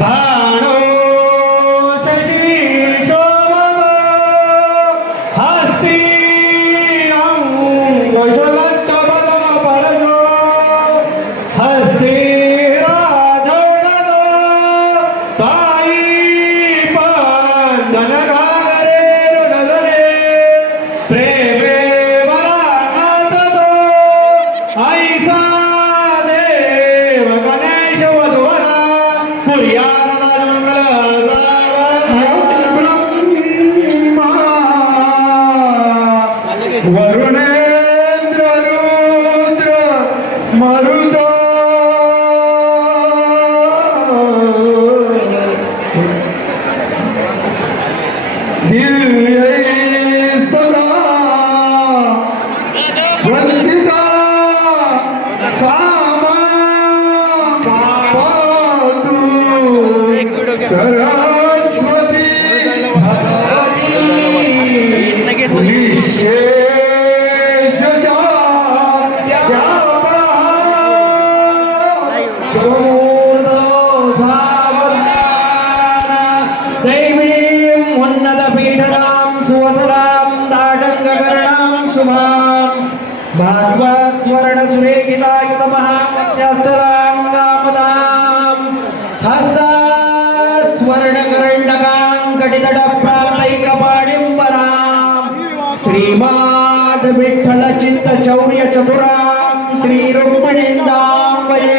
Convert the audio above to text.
भानो शशी शोभनो हस्ती अंगुशलत्त बदन परजो हस्ती राजगदो साई पंजन घागरे रुदरे प्रेमे वरानाथ दो ऐसा देव गणेश वधुवरा वरुणेंद्र रुद्र मरुद दिव्य सदा वंदिता सामा पातु सरस्वती दैवीं उन्नतपीठदां सुवसरां ताटङ्ककर्णां शुभां भास्वस्वर्णसुरेखितायुतमहामत्स्यस्तरां कामदां हस्तास्वर्णकरण्डकां कटितटप्रान्तैकपाणिं वरां श्रीमाद् विठ्ठलचित्तचौर्यचतुरां श्रीरुक्मिणीं वये